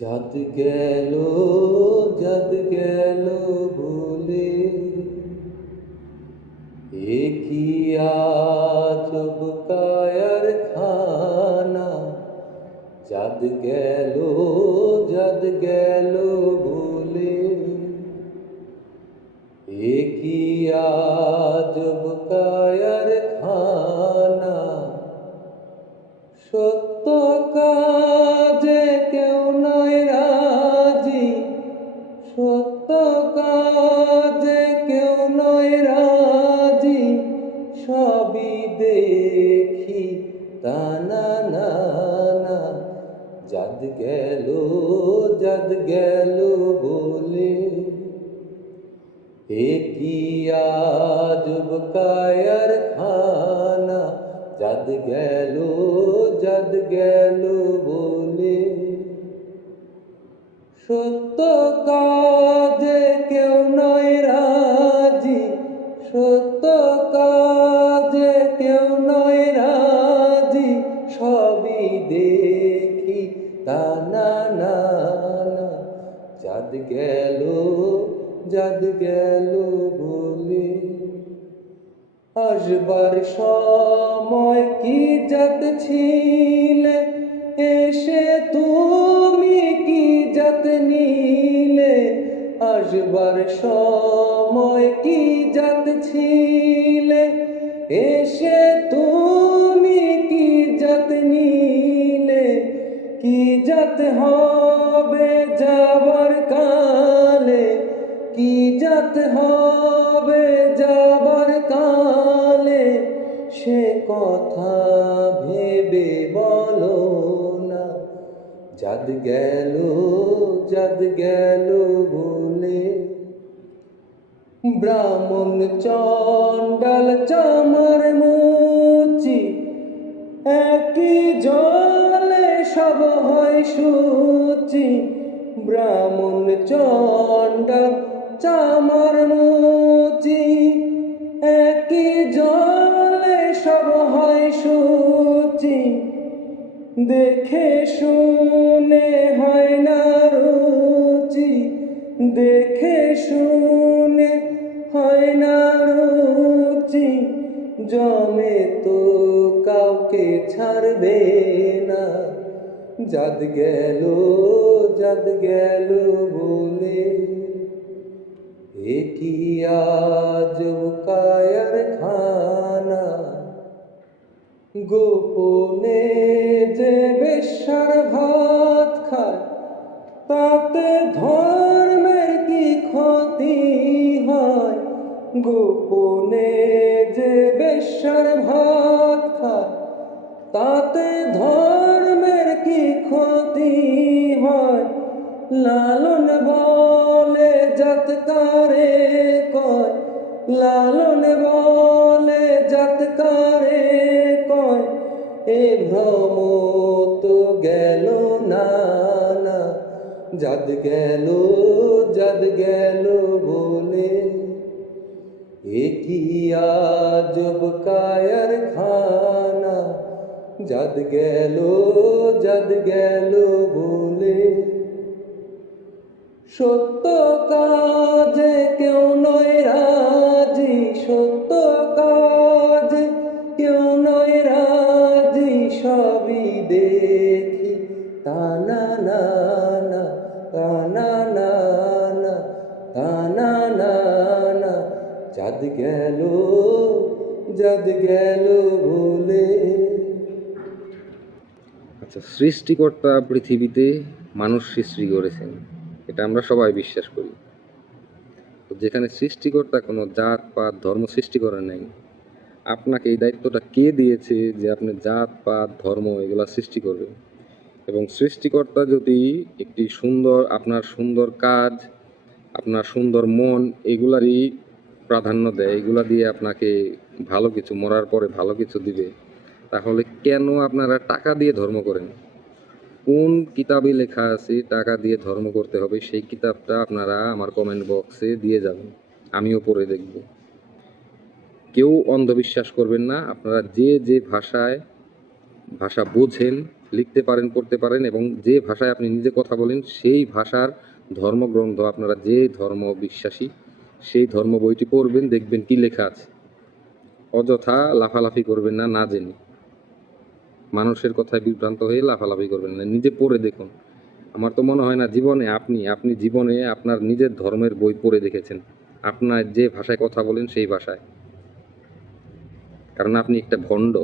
যাদ গেল যাদ গেল বলে এ কি আজব কায়ার খানা। যাদ গেল বলে এ কি আজব কায়ার খানা। সত্য কাজে কেউ নয় রাজি, সত্য কাজে কেউ নয় রাজি, সবই দেখি তা না না না। যাদ গেল বলে এ কি আজব কায়ার খানা। যাদ গেল বলে সত্য কাজে কেউ নয় রাজি, সত্য কাজে কেউ নয় রাজি, সবই দেখি তা না না না। যাদ গেল বলে আসবার সময় কি জাত ছিলে, এসে তুমি কি জাত নিলে। আসবার সময় কি জাত ছিলে, এসে তুমি কি জাত নিলে। কি জাত হবে যাবার কালে, কি জাত হবে যাবার কালে, সে কথা ভেবে বলো না। যাদ গেল বলে ব্রাহ্মণ চণ্ডাল চামার মুচি, একই জলে সব হয় শুচি। ব্রাহ্মণ চণ্ডাল চামার মুচি, একই জলে সব হয় শুচি। দেখে শুনে হয় না রুচি, দেখে শুনে হয় না রুচি। জমে তো কাউকে ছাড়বে না। যাদ গেল বলে এ কি আজব কায়ার খানা। গোপনে যে বেশ্যার ভাত খায়, তাতে ধর্মের কি ক্ষতি হয়। গোপনে যে বেশ্যার ভাত খায়, তাতে ধর্মের কি ক্ষতি হয়। লালন বলে জাতকারে কয়, লালন বলে জাতকারে কয়, এ ভ্রম তো গেল না না। যাদ গেল বলে এ কি আজব কায়ার খানা। যাদ গেল বলে সত্য কাজে কেউ নয় রাজি, সত্য কাজে কেউ নয় রাজি, সবই দেখি তা না না না, তা না না না, তা না না না। যাদ গেল বলে। আচ্ছা, সৃষ্টিকর্তা পৃথিবীতে মানুষ সৃষ্টি করেছেন, এটা আমরা সবাই বিশ্বাস করি। তো যেখানে সৃষ্টিকর্তা কোনো জাত পাত ধর্ম সৃষ্টি করে নাই, আপনাকে এই দায়িত্বটা কে দিয়েছে যে আপনি জাত পাত ধর্ম এগুলা সৃষ্টি করবেন? এবং সৃষ্টিকর্তা যদি একটি আপনার সুন্দর কাজ, আপনার সুন্দর মন এগুলারই প্রাধান্য দেয়, এগুলা দিয়ে আপনাকে ভালো কিছু, মরার পরে ভালো কিছু দিবে, তাহলে কেন আপনারা টাকা দিয়ে ধর্ম করেন? কোন কিতাবে লেখা আছে টাকা দিয়ে ধর্ম করতে হবে? সেই কিতাবটা আপনারা আমার কমেন্ট বক্সে দিয়ে যাবেন, আমিও পড়ে দেখব। কেউ অন্ধবিশ্বাস করবেন না। আপনারা যে ভাষা বোঝেন লিখতে পারেন, পড়তে পারেন, এবং যে ভাষায় আপনি নিজে কথা বলেন সেই ভাষার ধর্মগ্রন্থ, আপনারা যে ধর্ম বিশ্বাসী সেই ধর্ম বইটি পড়বেন, দেখবেন কি লেখা আছে। অযথা লাফালাফি করবেন না, না জেনে মানুষের কথায় বিভ্রান্ত হয়ে লাফালাফি করবেন না, নিজে পড়ে দেখুন। আমার তো মনে হয় না জীবনে আপনি জীবনে আপনার নিজের ধর্মের বই পড়ে দেখেছেন, আপনার যে ভাষায় কথা বলেন সেই ভাষায়, কারণ আপনি একটা ভণ্ড।